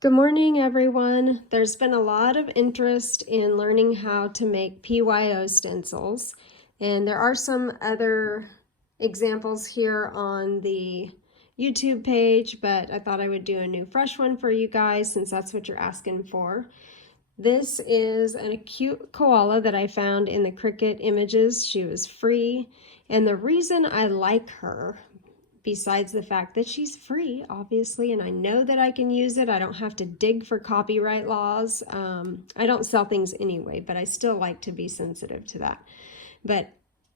Good morning, everyone. There's been a lot of interest in learning how to make PYO stencils, and there are some other examples here on the YouTube page, but I thought I would do a new fresh one for you guys since that's what you're asking for. This is a cute koala that I found in the Cricut images. She was free, and the reason I like her, besides the fact that she's free, obviously, and I know that I can use it. I don't have to dig for copyright laws. I don't sell things anyway, but I still like to be sensitive to that. But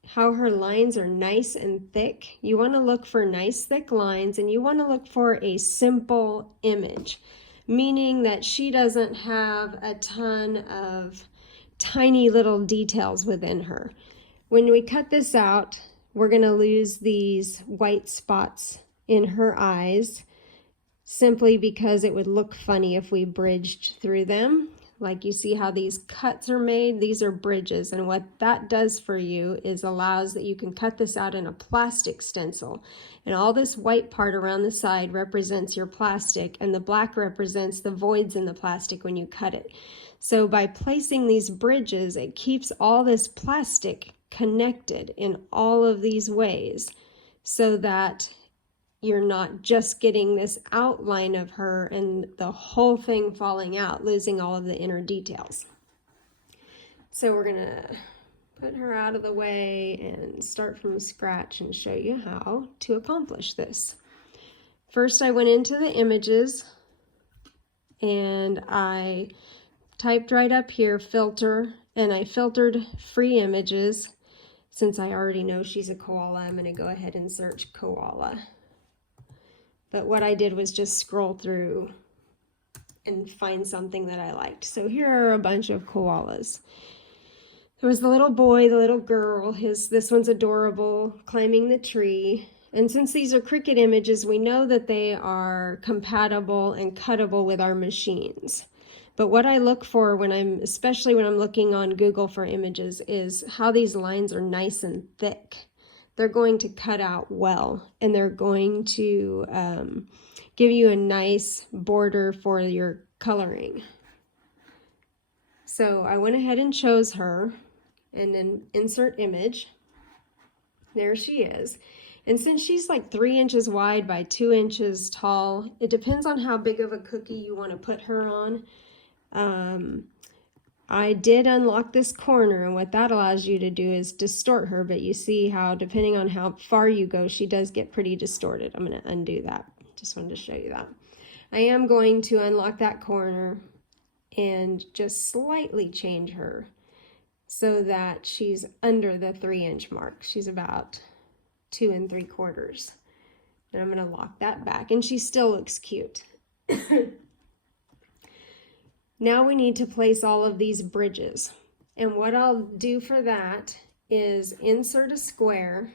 how her lines are nice and thick. You want to look for nice thick lines, and you want to look for a simple image, meaning that she doesn't have a ton of tiny little details within her. When we cut this out, we're going to lose these white spots in her eyes simply because it would look funny if we bridged through them. Like you see how these cuts are made, these are bridges, and what that does for you is allows that you can cut this out in a plastic stencil. And all this white part around the side represents your plastic, and the black represents the voids in the plastic when you cut it. So by placing these bridges, it keeps all this plastic connected in all of these ways so that you're not just getting this outline of her and the whole thing falling out, losing all of the inner details. So we're gonna put her out of the way and start from scratch and show you how to accomplish this. First, I went into the images and I typed right up here, filter, and I filtered free images. Since I already know she's a koala, I'm going to go ahead and search koala. But what I did was just scroll through and find something that I liked. So here are a bunch of koalas. There was the little boy, the little girl. This one's adorable, climbing the tree. And since these are Cricut images, we know that they are compatible and cuttable with our machines. But what I look for especially when I'm looking on Google for images, is how these lines are nice and thick. They're going to cut out well, and they're going to give you a nice border for your coloring. So I went ahead and chose her, and then insert image. There she is. And since she's like 3 inches wide by 2 inches tall, it depends on how big of a cookie you want to put her on. I did unlock this corner, and what that allows you to do is distort her, but you see how depending on how far you go, she does get pretty distorted. I'm going to undo that. Just wanted to show you that. I am going to unlock that corner and just slightly change her so that she's under the 3-inch mark. She's about 2 3/4. And I'm going to lock that back, and she still looks cute. Now we need to place all of these bridges. And what I'll do for that is insert a square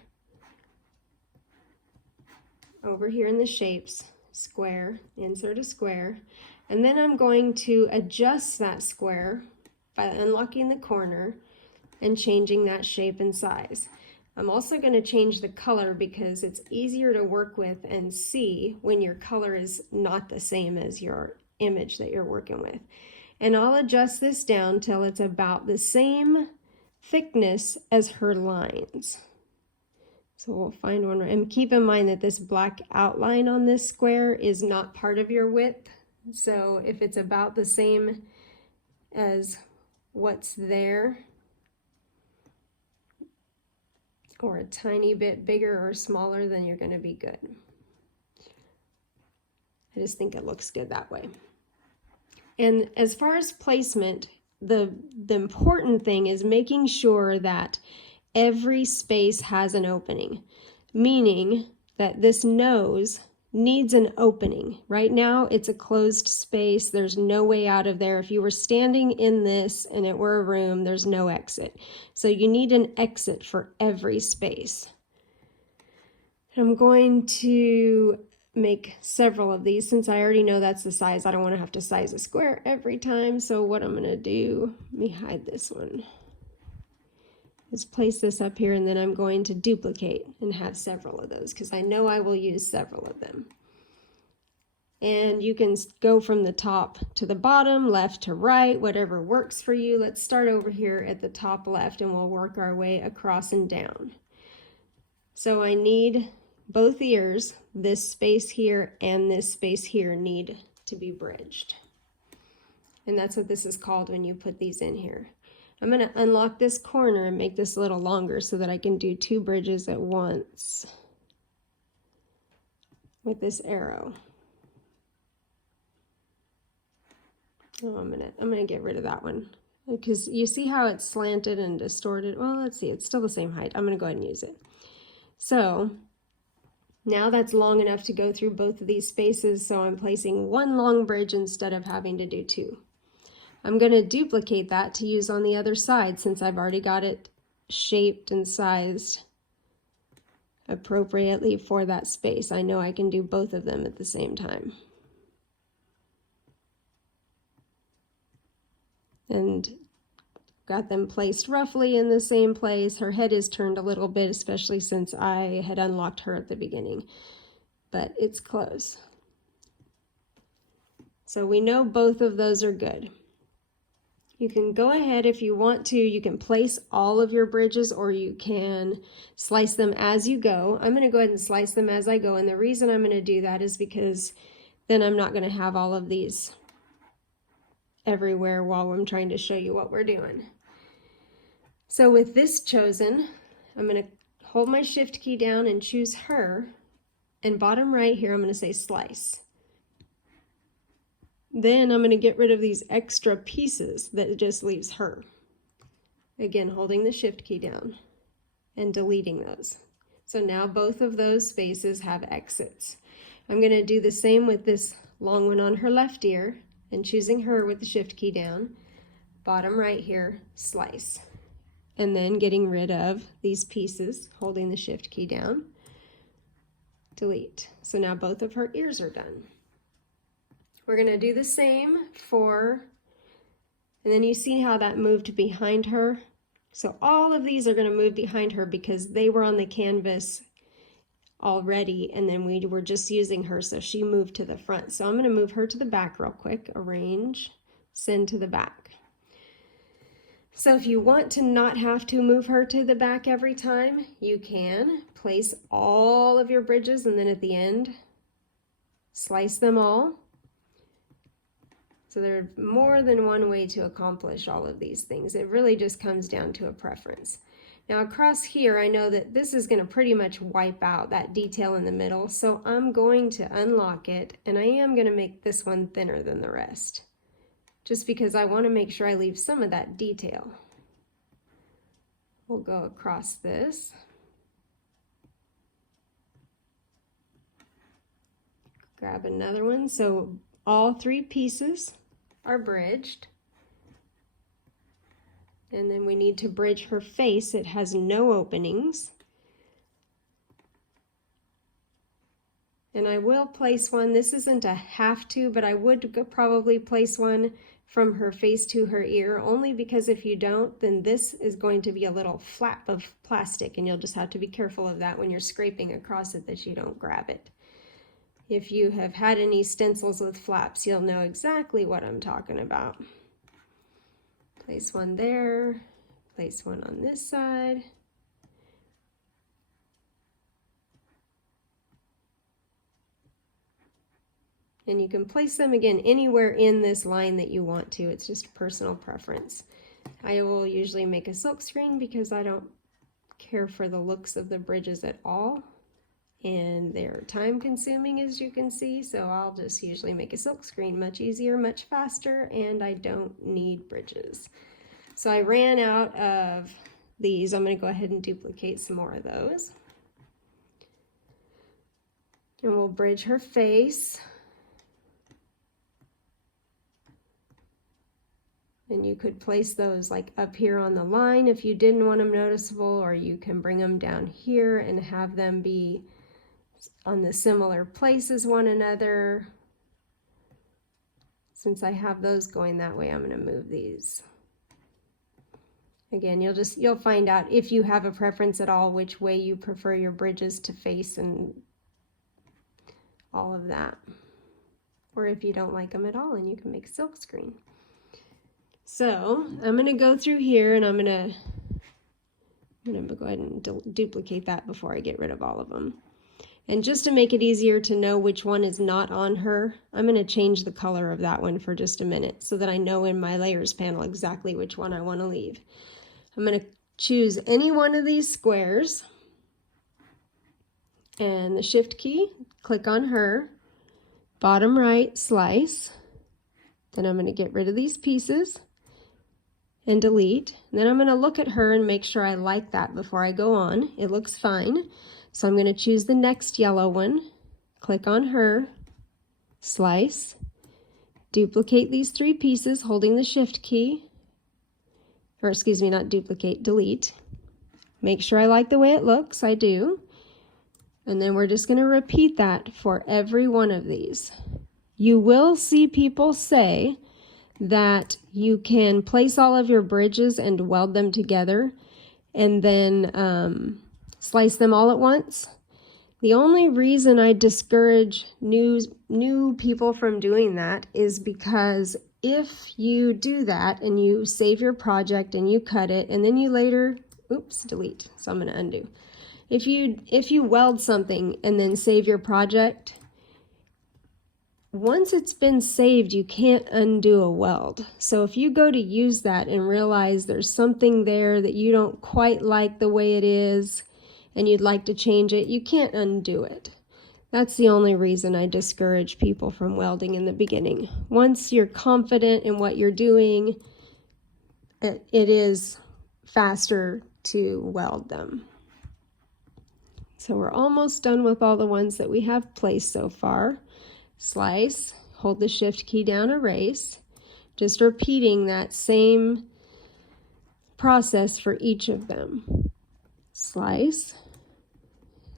over here in the shapes, square, insert a square, and then I'm going to adjust that square by unlocking the corner and changing that shape and size. I'm also going to change the color because it's easier to work with and see when your color is not the same as your image that you're working with. And I'll adjust this down till it's about the same thickness as her lines. So we'll find one, and keep in mind that this black outline on this square is not part of your width. So if it's about the same as what's there, or a tiny bit bigger or smaller, then you're going to be good. I just think it looks good that way. And as far as placement, the important thing is making sure that every space has an opening, meaning that this nose needs an opening. Right now, it's a closed space. There's no way out of there. If you were standing in this and it were a room, there's no exit. So you need an exit for every space. I'm going to make several of these. Since I already know that's the size, I don't want to have to size a square every time. So what I'm going to do, let me hide this one, is place this up here, and then I'm going to duplicate and have several of those because I know I will use several of them. And you can go from the top to the bottom, left to right, whatever works for you. Let's start over here at the top left and we'll work our way across and down. So I need both ears, this space here and this space here need to be bridged. And that's what this is called when you put these in here. I'm going to unlock this corner and make this a little longer so that I can do 2 bridges at once with this arrow. Oh, I'm gonna get rid of that one because you see how it's slanted and distorted. Well, let's see, it's still the same height. I'm gonna go ahead and use it. So now that's long enough to go through both of these spaces, so I'm placing 1 long bridge instead of having to do 2. I'm gonna duplicate that to use on the other side since I've already got it shaped and sized appropriately for that space. I know I can do both of them at the same time. And got them placed roughly in the same place. Her head is turned a little bit, especially since I had unlocked her at the beginning, but it's close. So we know both of those are good. You can go ahead if you want to, you can place all of your bridges or you can slice them as you go. I'm gonna go ahead and slice them as I go, and the reason I'm gonna do that is because then I'm not gonna have all of these everywhere while I'm trying to show you what we're doing. So with this chosen, I'm going to hold my shift key down and choose her, and bottom right here I'm going to say slice. Then I'm going to get rid of these extra pieces that just leaves her. Again, holding the shift key down and deleting those. So now both of those spaces have exits. I'm going to do the same with this long one on her left ear, and choosing her with the shift key down, bottom right here, slice. And then getting rid of these pieces, holding the shift key down, delete. So now both of her ears are done. We're gonna do the same for, and then you see how that moved behind her? So all of these are gonna move behind her because they were on the canvas already, and then we were just using her, so she moved to the front. So I'm going to move her to the back real quick, arrange, send to the back. So if you want to not have to move her to the back every time, you can place all of your bridges and then at the end, slice them all. So there are more than one way to accomplish all of these things. It really just comes down to a preference. Now across here, I know that this is going to pretty much wipe out that detail in the middle, so I'm going to unlock it, and I am going to make this one thinner than the rest, just because I want to make sure I leave some of that detail. We'll go across this. Grab another one, so all 3 pieces are bridged. And then we need to bridge her face. It has no openings. And I will place one. This isn't a have to, but I would probably place one from her face to her ear, only because if you don't, then this is going to be a little flap of plastic, and you'll just have to be careful of that when you're scraping across it, that you don't grab it. If you have had any stencils with flaps, you'll know exactly what I'm talking about. Place one there, place one on this side. And you can place them again anywhere in this line that you want to. It's just personal preference. I will usually make a silk screen because I don't care for the looks of the bridges at all. And they're time consuming, as you can see, so I'll just usually make a silk screen. Much easier, much faster, and I don't need bridges. So I ran out of these. I'm going to go ahead and duplicate some more of those. And we'll bridge her face. And you could place those like up here on the line if you didn't want them noticeable, or you can bring them down here and have them be on the similar place as one another. Since I have those going that way, I'm going to move these. Again, you'll find out if you have a preference at all which way you prefer your bridges to face and all of that. or if you don't like them at all, and you can make silk screen. So I'm going to go through here, and I'm going to go ahead and duplicate that before I get rid of all of them. And just to make it easier to know which one is not on her, I'm going to change the color of that one for just a minute so that I know in my layers panel exactly which one I want to leave. I'm going to choose any one of these squares and the shift key, click on her, bottom right, slice. Then I'm going to get rid of these pieces and delete. And then I'm going to look at her and make sure I like that before I go on. It looks fine. So I'm going to choose the next yellow one, click on her, slice, duplicate these 3 pieces holding the shift key, or excuse me, not duplicate, delete. Make sure I like the way it looks, I do. And then we're just going to repeat that for every one of these. You will see people say that you can place all of your bridges and weld them together and then slice them all at once. The only reason I discourage new people from doing that is because if you do that and you save your project and you cut it and then you later, oops, delete, so I'm going to undo. If you weld something and then save your project, once it's been saved, you can't undo a weld. So if you go to use that and realize there's something there that you don't quite like the way it is and you'd like to change it, you can't undo it. That's the only reason I discourage people from welding in the beginning. Once you're confident in what you're doing, it is faster to weld them. So we're almost done with all the ones that we have placed so far. Slice, hold the shift key down, erase. Just repeating that same process for each of them. Slice,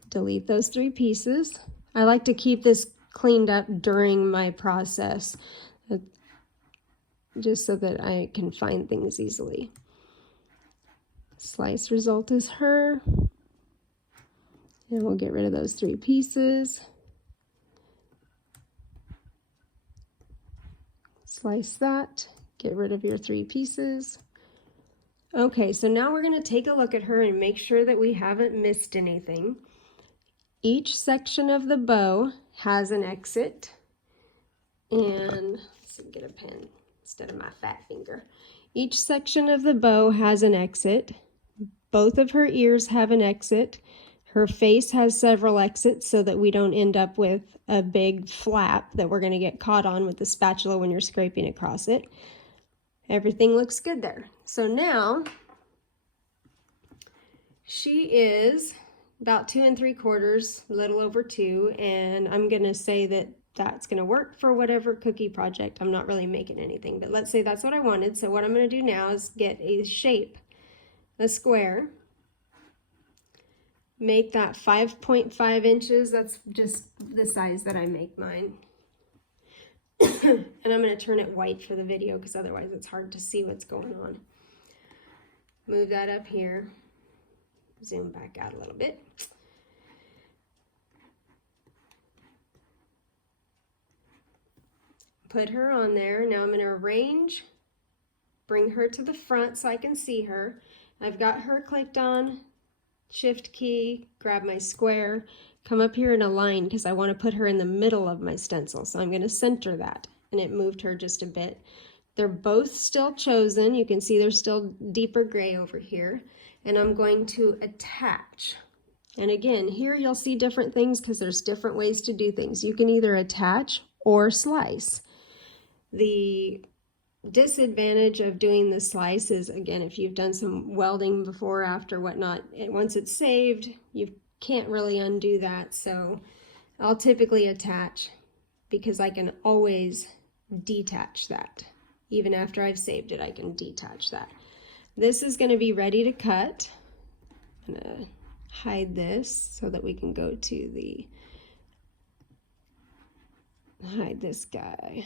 delete those 3 pieces. I like to keep this cleaned up during my process, just so that I can find things easily. Slice result is her. And we'll get rid of those 3 pieces. Slice that, get rid of your 3 pieces. Okay, so now we're going to take a look at her and make sure that we haven't missed anything. Each section of the bow has an exit. And let's get a pen instead of my fat finger. Each section of the bow has an exit. Both of her ears have an exit. Her face has several exits so that we don't end up with a big flap that we're going to get caught on with the spatula when you're scraping across it. Everything looks good there. So now she is about 2 3/4, a little over 2, and I'm going to say that that's going to work for whatever cookie project. I'm not really making anything, but let's say that's what I wanted. So what I'm going to do now is get a shape, a square. Make that 5.5 inches. That's just the size that I make mine. And I'm going to turn it white for the video because otherwise it's hard to see what's going on. Move that up here. Zoom back out a little bit. Put her on there. Now I'm going to arrange, bring her to the front so I can see her. I've got her clicked on. Shift key, grab my square, come up here and align because I want to put her in the middle of my stencil. So I'm going to center that, and it moved her just a bit. They're both still chosen. You can see there's still deeper gray over here. And I'm going to attach. And again, here you'll see different things because there's different ways to do things. You can either attach or slice. The disadvantage of doing the slice is, again, if you've done some welding before, after, whatnot, once it's saved, you can't really undo that. So I'll typically attach because I can always detach that. Even after I've saved it, I can detach that. This is going to be ready to cut. I'm going to hide this so that we can go to the, hide this guy.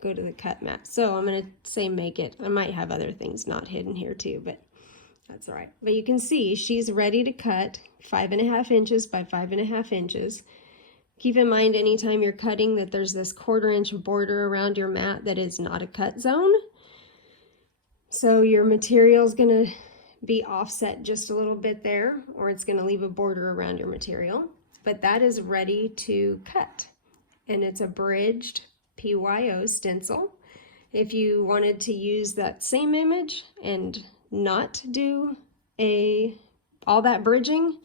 Go to the cut mat. So I'm going to say make it. I might have other things not hidden here too, but that's all right. But you can see she's ready to cut 5.5 inches by 5.5 inches. Keep in mind anytime you're cutting that there's this 1/4 inch border around your mat that is not a cut zone. So your material is going to be offset just a little bit there, or it's going to leave a border around your material. But that is ready to cut. And it's a bridged PYO stencil. If you wanted to use that same image and not do all that bridging,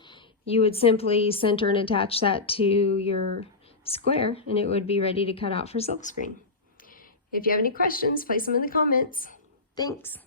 you would simply center and attach that to your square and it would be ready to cut out for silkscreen. If you have any questions, place them in the comments. Thanks.